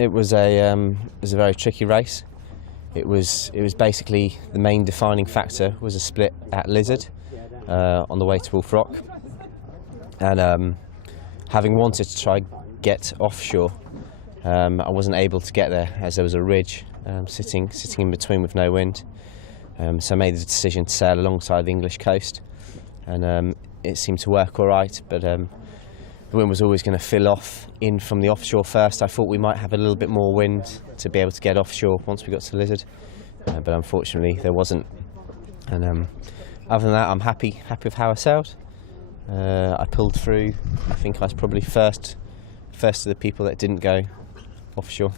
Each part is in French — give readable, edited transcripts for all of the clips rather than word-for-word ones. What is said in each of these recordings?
it was a very tricky race. It was basically the main defining factor was a split at Lizard on the way to Wolf Rock, and having wanted to try get offshore, I wasn't able to get there as there was a ridge sitting in between with no wind. So I made the decision to sail alongside the English coast, and it seemed to work all right, but the wind was always going to fill off in from the offshore first. I thought we might have a little bit more wind to be able to get offshore once we got to Lizard, but unfortunately there wasn't. And other than that, I'm happy with how I sailed. I pulled through. I think I was probably first of the people that didn't go offshore.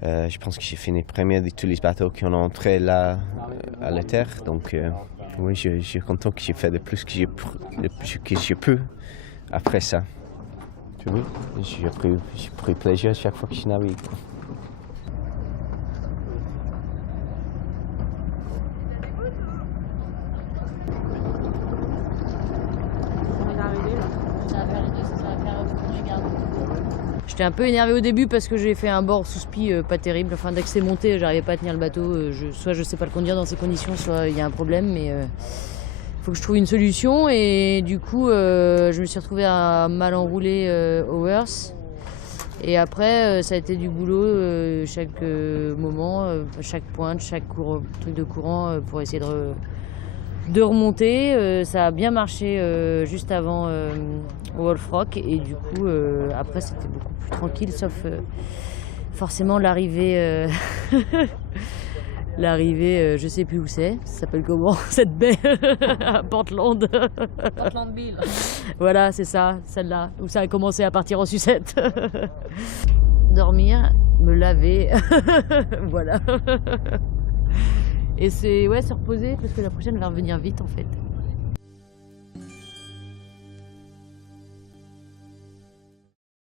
Je pense que j'ai fini premier de tous les bateaux qui ont entré là à la terre, donc oui, je suis content que j'ai fait le plus que j'ai pu après ça. Tu vois, j'ai pris plaisir chaque fois que je navigue. J'étais un peu énervée au début parce que j'ai fait un bord sous spi pas terrible. Enfin, dès que c'est monté, j'arrivais pas à tenir le bateau. Soit je sais pas le conduire dans ces conditions, soit il y a un problème. Mais faut que je trouve une solution. Et du coup, je me suis retrouvée à mal enrouler au Worth. Et après, ça a été du boulot chaque moment, chaque pointe, chaque truc de courant pour essayer de remonter. Ça a bien marché juste avant au Wolf Rock, et du coup après c'était beaucoup plus tranquille, sauf forcément l'arrivée l'arrivée, je sais plus où c'est, ça s'appelle comment cette baie à Portland. Portland Bill. Voilà, c'est ça, celle-là où ça a commencé à partir en sucette. Dormir, me laver, voilà. Et c'est se reposer parce que la prochaine va revenir vite en fait.